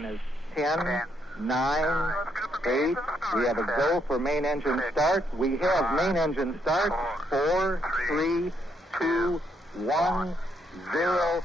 Minus 10, 9, 8. We have a go for main engine start. We have main engine start. 4, 3, 2, 1, 0.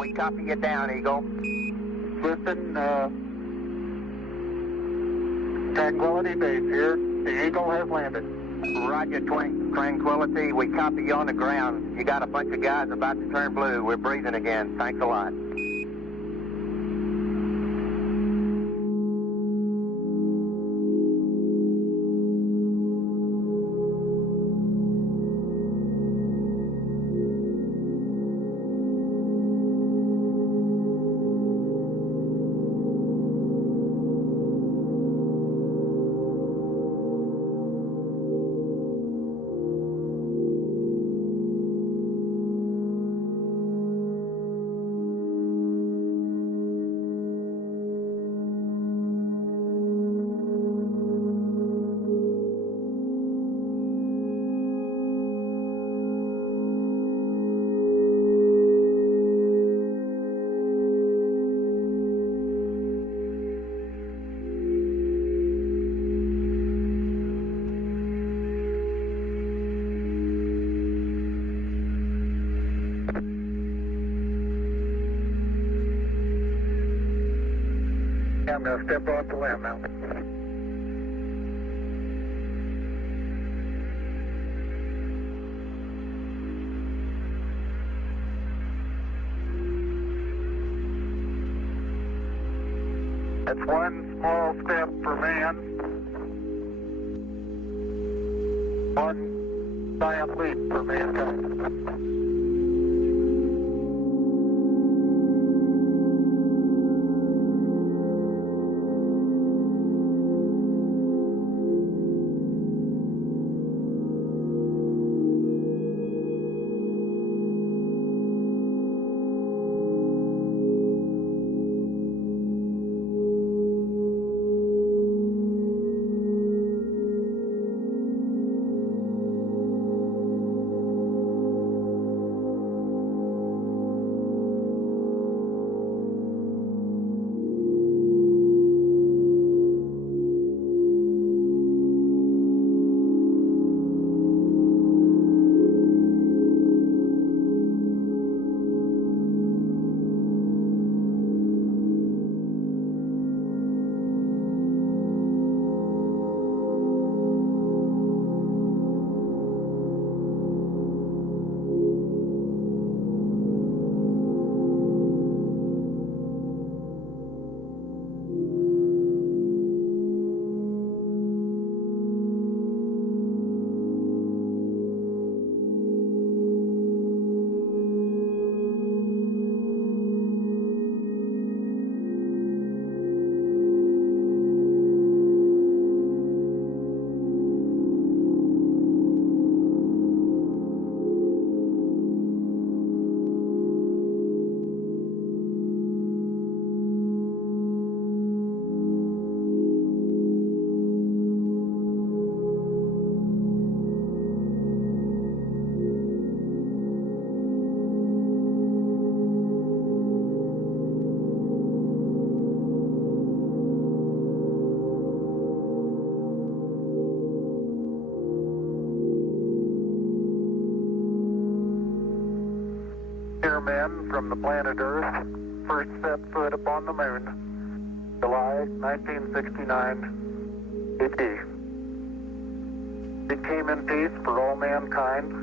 We copy you down, Eagle. Listen, Tranquility Base here. The Eagle has landed. Roger, Tranquility. We copy you on the ground. You got a bunch of guys about to turn blue. We're breathing again. Thanks a lot. I'm going to step off the limb now. That's one small step for man, one giant leap for mankind. Men from the planet Earth first set foot upon the moon, July 1969 AD. It came in peace for all mankind.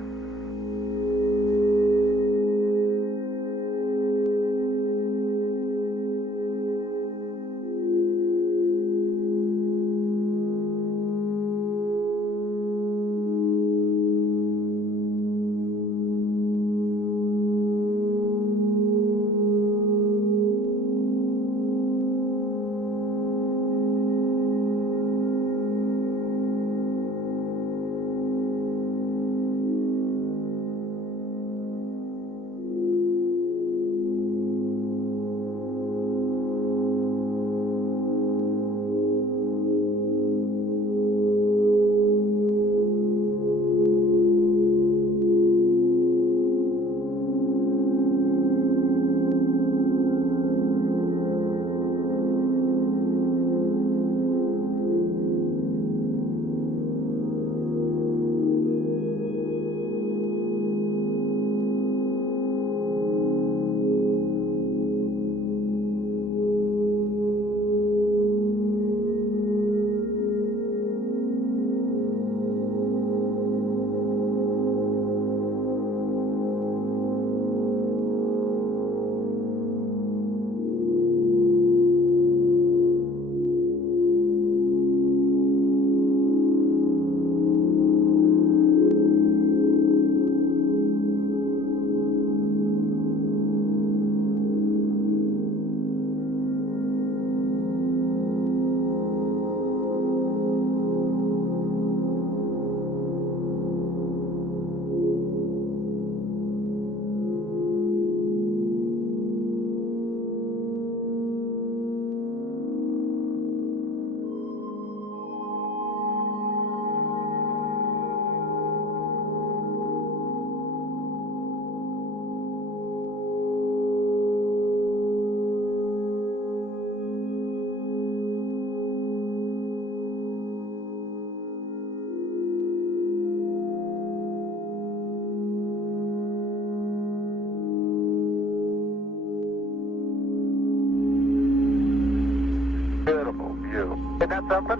Isn't that something?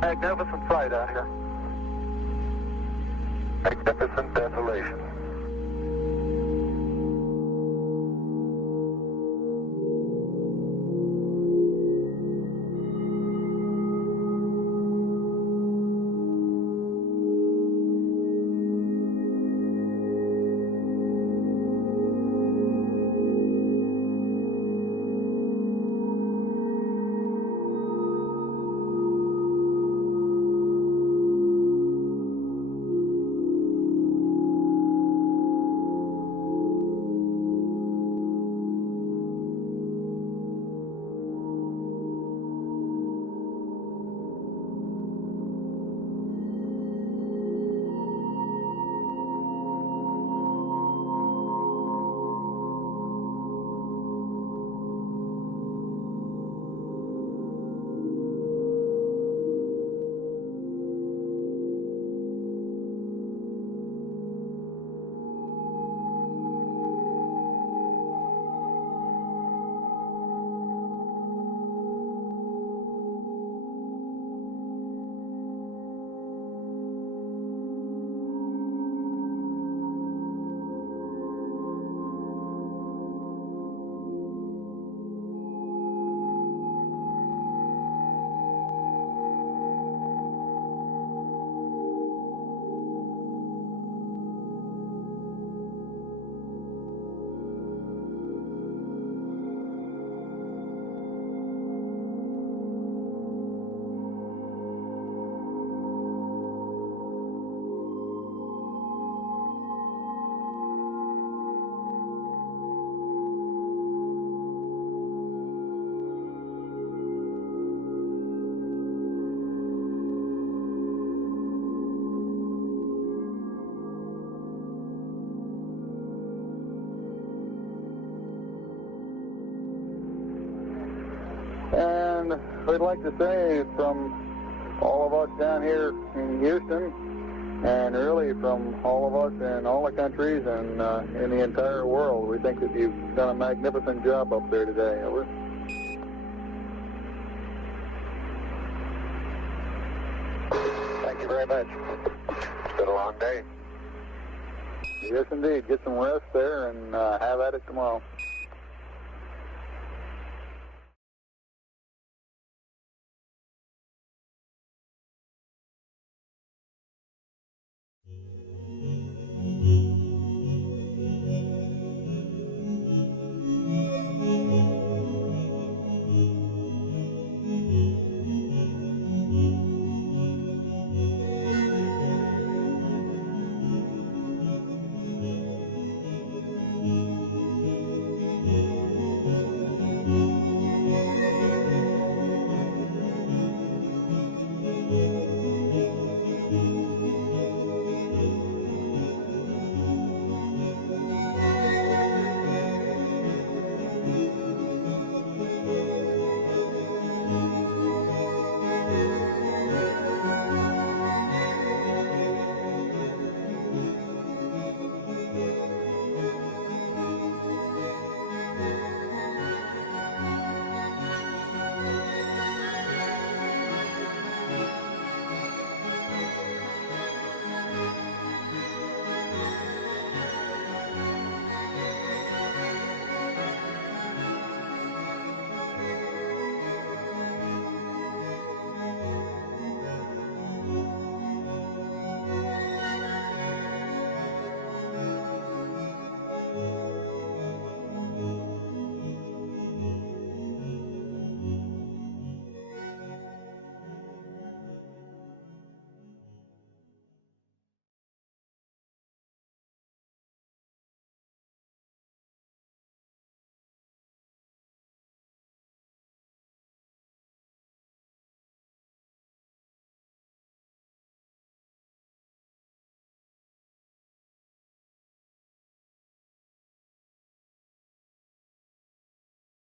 Magnificent sight out here. Magnificent desolation. And we'd like to say from all of us down here in Houston, and really from all of us in all the countries and in the entire world, we think that you've done a magnificent job up there today. Over. Thank you very much. It's been a long day. Yes, indeed. Get some rest there and have at it tomorrow.